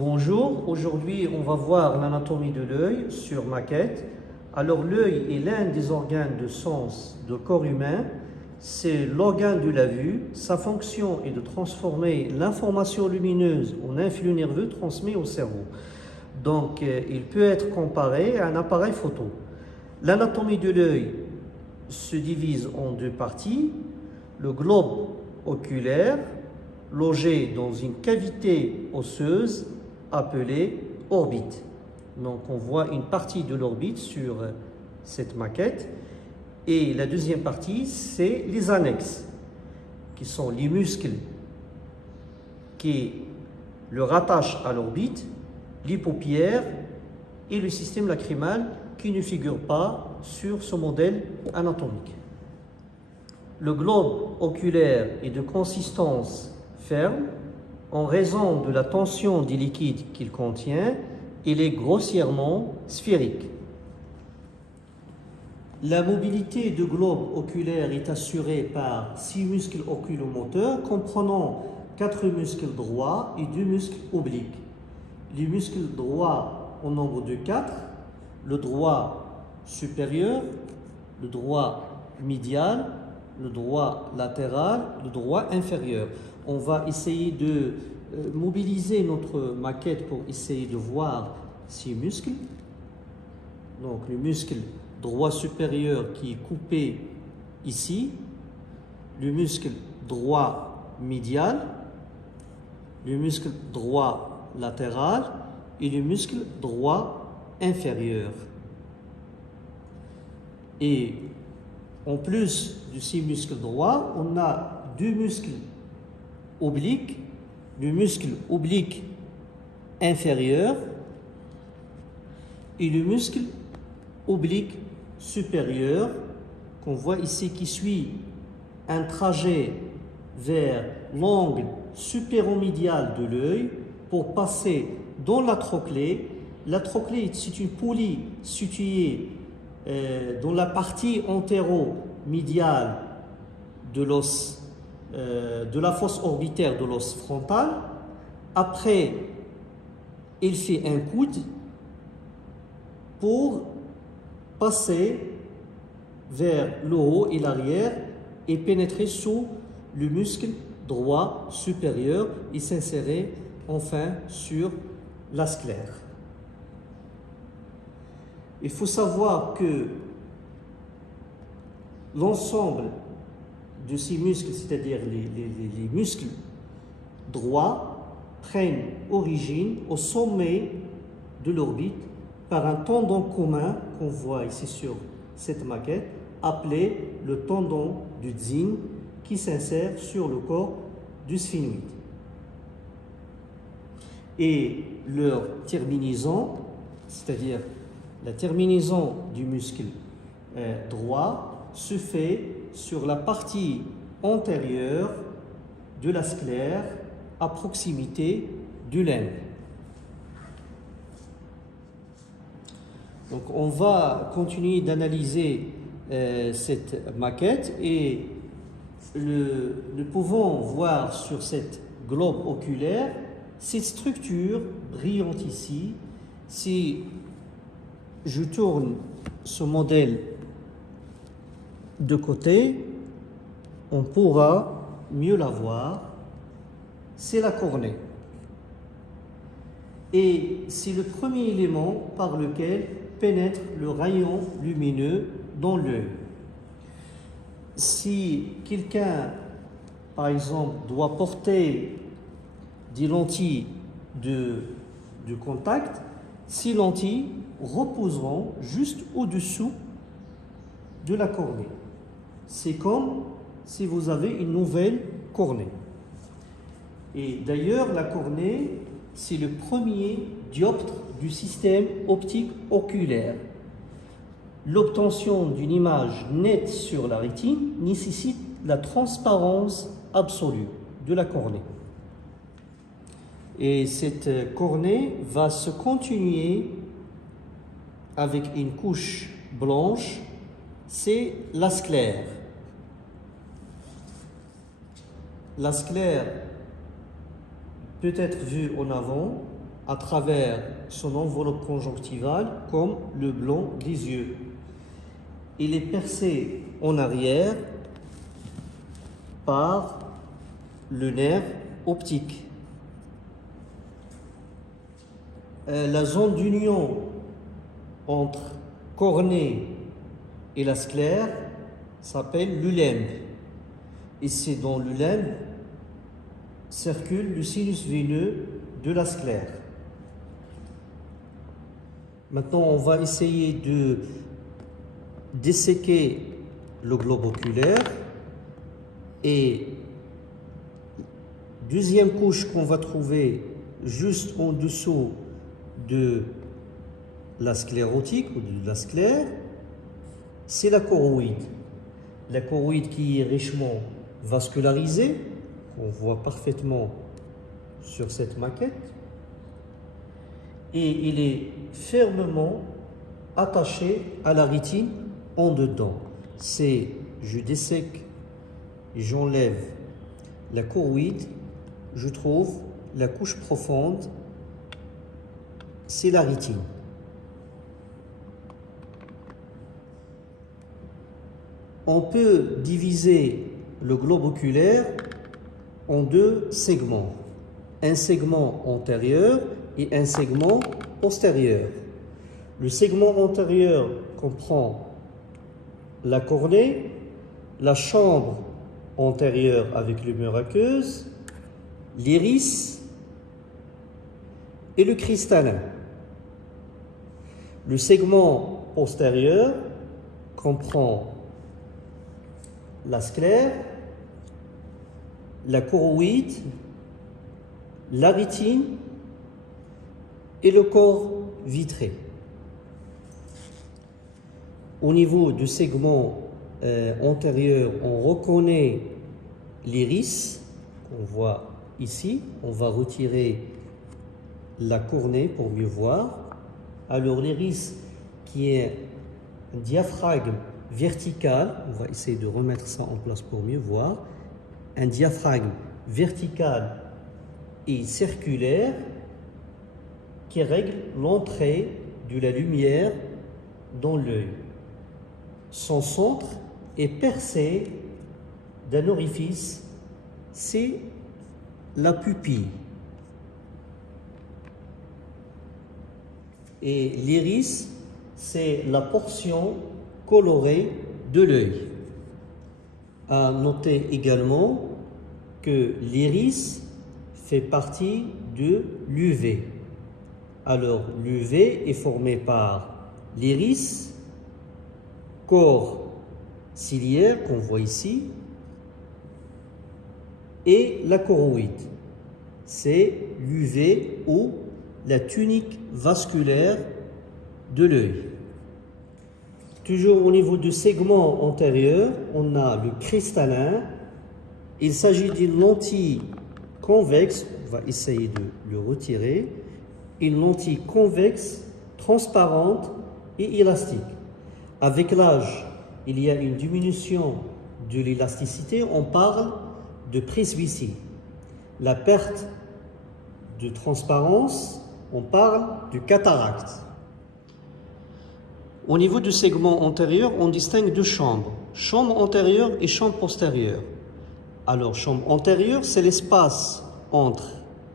Bonjour, aujourd'hui on va voir l'anatomie de l'œil sur maquette. Alors l'œil est l'un des organes de sens du corps humain, c'est l'organe de la vue. Sa fonction est de transformer l'information lumineuse en un flux nerveux transmis au cerveau. Donc il peut être comparé à un appareil photo. L'anatomie de l'œil se divise en deux parties. Le globe oculaire, logé dans une cavité osseuse appelée orbite. Donc on voit une partie de l'orbite sur cette maquette. Et la deuxième partie, c'est les annexes, qui sont les muscles qui le rattachent à l'orbite, les paupières et le système lacrymal qui ne figurent pas sur ce modèle anatomique. Le globe oculaire est de consistance ferme. En raison de la tension des liquides qu'il contient, il est grossièrement sphérique. La mobilité du globe oculaire est assurée par 6 muscles oculomoteurs comprenant 4 muscles droits et 2 muscles obliques. Les muscles droits au nombre de 4, le droit supérieur, le droit médial, le droit latéral, le droit inférieur. On va essayer de mobiliser notre maquette pour essayer de voir ces muscles. Donc le muscle droit supérieur qui est coupé ici, le muscle droit médial, le muscle droit latéral et le muscle droit inférieur. Et en plus de ces muscles droits, on a 2 muscles obliques, le muscle oblique inférieur et le muscle oblique supérieur qu'on voit ici qui suit un trajet vers l'angle supéromédial de l'œil pour passer dans la trochlée. La trochlée, c'est une poulie située dans la partie antéro-médiale de l'os, de la fosse orbitaire de l'os frontal. Après, il fait un coude pour passer vers le haut et l'arrière et pénétrer sous le muscle droit supérieur et s'insérer enfin sur la sclère. Il faut savoir que l'ensemble de ces muscles, c'est-à-dire les muscles droits, prennent origine au sommet de l'orbite par un tendon commun qu'on voit ici sur cette maquette, appelé le tendon du Dzin, qui s'insère sur le corps du sphénoïde. Et leur terminaison, c'est-à-dire la terminaison du muscle droit, se fait sur la partie antérieure de la sclère à proximité du limbe. Donc on va continuer d'analyser cette maquette et nous pouvons voir sur cette globe oculaire cette structure brillante ici. Si je tourne ce modèle de côté, on pourra mieux la voir. C'est la cornée. Et c'est le premier élément par lequel pénètre le rayon lumineux dans l'œil. Si quelqu'un, par exemple, doit porter des lentilles de contact, ces lentilles reposeront juste au-dessous de la cornée. C'est comme si vous avez une nouvelle cornée. Et d'ailleurs, la cornée, c'est le premier dioptre du système optique oculaire. L'obtention d'une image nette sur la rétine nécessite la transparence absolue de la cornée. Et cette cornée va se continuer avec une couche blanche, c'est la sclère. La sclère peut être vue en avant à travers son enveloppe conjonctivale comme le blanc des yeux. Il est percé en arrière par le nerf optique. La zone d'union entre cornée et la sclère s'appelle l'ulembe. Et c'est dans l'ulembe circule le sinus veineux de la sclère. Maintenant, on va essayer de disséquer le globe oculaire. Et deuxième couche qu'on va trouver juste en dessous de la sclérotique ou de la sclère, c'est la choroïde. La choroïde qui est richement vascularisée, qu'on voit parfaitement sur cette maquette, et il est fermement attaché à la rétine en dedans. Je dissèque et j'enlève la choroïde, je trouve la couche profonde, c'est la rétine. On peut diviser le globe oculaire en deux segments, un segment antérieur et un segment postérieur. Le segment antérieur comprend la cornée, la chambre antérieure avec le mur aqueuse, l'iris et le cristallin. Le segment postérieur comprend la sclère, la choroïde, la rétine et le corps vitré. Au niveau du segment antérieur, on reconnaît l'iris qu'on voit ici. On va retirer la cornée pour mieux voir. Alors l'iris qui est un diaphragme vertical, on va essayer de remettre ça en place pour mieux voir, un diaphragme vertical et circulaire qui règle l'entrée de la lumière dans l'œil. Son centre est percé d'un orifice, c'est la pupille. Et l'iris, c'est la portion colorée de l'œil. À noter également que l'iris fait partie de l'UV. Alors, l'UV est formé par l'iris, corps ciliaire qu'on voit ici, et la choroïde. C'est l'UV ou la tunique vasculaire de l'œil. Toujours au niveau du segment antérieur, on a le cristallin. Il s'agit d'une lentille convexe, on va essayer de le retirer, une lentille convexe, transparente et élastique. Avec l'âge, il y a une diminution de l'élasticité, on parle de presbytie. La perte de transparence, on parle de cataracte. Au niveau du segment antérieur, on distingue deux chambres, chambre antérieure et chambre postérieure. Alors, chambre antérieure, c'est l'espace entre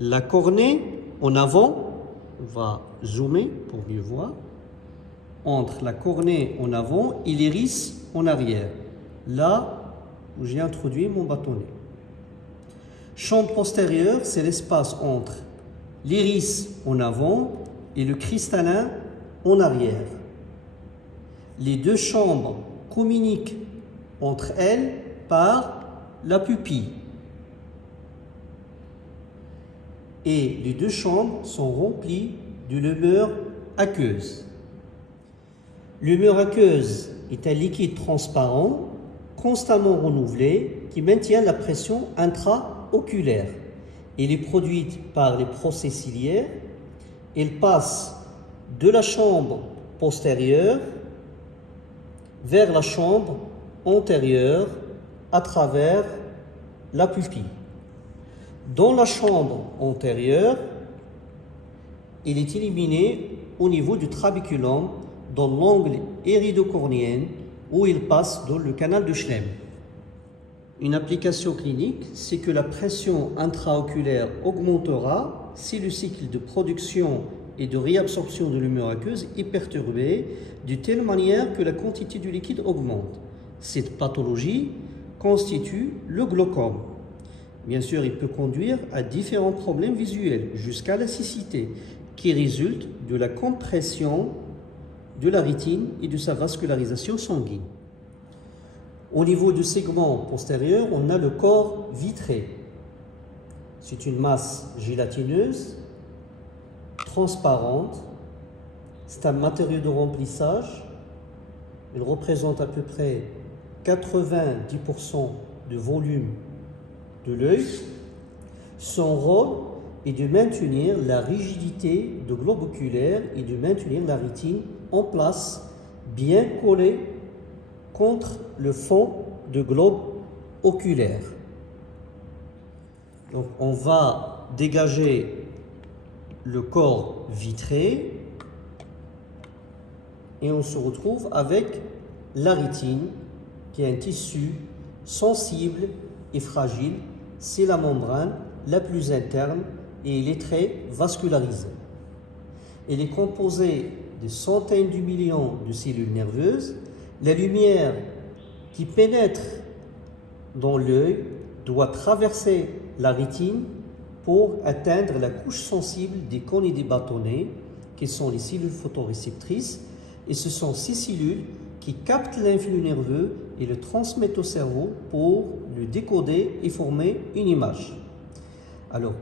la cornée en avant, on va zoomer pour mieux voir, entre la cornée en avant et l'iris en arrière. Là où j'ai introduit mon bâtonnet. Chambre postérieure, c'est l'espace entre l'iris en avant et le cristallin en arrière. Les deux chambres communiquent entre elles par la pupille. Et les deux chambres sont remplies de l'humeur aqueuse. L'humeur aqueuse est un liquide transparent, constamment renouvelé, qui maintient la pression intraoculaire. Elle est produite par les procès ciliaires. Elle passe de la chambre postérieure vers la chambre antérieure à travers la pupille. Dans la chambre antérieure, il est éliminé au niveau du trabeculum dans l'angle iridocornéen où il passe dans le canal de Schlemm. Une application clinique, c'est que la pression intraoculaire augmentera si le cycle de production et de réabsorption de l'humeur aqueuse est perturbé de telle manière que la quantité du liquide augmente. Cette pathologie constitue le glaucome. Bien sûr, il peut conduire à différents problèmes visuels, jusqu'à la cécité, qui résulte de la compression de la rétine et de sa vascularisation sanguine. Au niveau du segment postérieur, on a le corps vitré. C'est une masse gélatineuse, transparente. C'est un matériau de remplissage. Il représente à peu près 90% du volume de l'œil. Son rôle est de maintenir la rigidité du globe oculaire et de maintenir la rétine en place, bien collée contre le fond du globe oculaire. Donc on va dégager le corps vitré et on se retrouve avec la rétine qui est un tissu sensible et fragile. C'est la membrane la plus interne et il est très vascularisé. Il est composé de centaines de millions de cellules nerveuses. La lumière qui pénètre dans l'œil doit traverser la rétine pour atteindre la couche sensible des cônes et des bâtonnets, qui sont les cellules photoréceptrices. Et ce sont ces cellules qui captent l'influx nerveux et le transmettent au cerveau pour le décoder et former une image. Alors,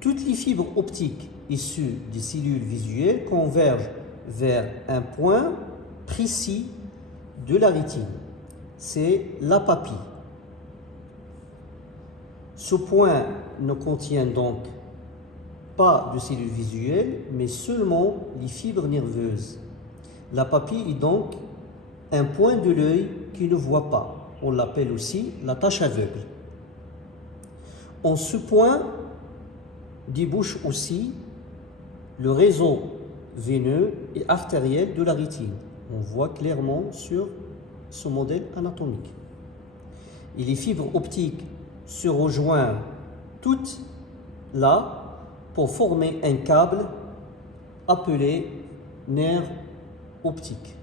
toutes les fibres optiques issues des cellules visuelles convergent vers un point précis de la rétine. C'est la papille. Ce point ne contient donc pas de cellules visuelles, mais seulement les fibres nerveuses. La papille est donc un point de l'œil qui ne voit pas. On l'appelle aussi la tache aveugle. En ce point débouche aussi le réseau veineux et artériel de la rétine. On voit clairement sur ce modèle anatomique. Et les fibres optiques se rejoignent toutes là pour former un câble appelé nerf optique.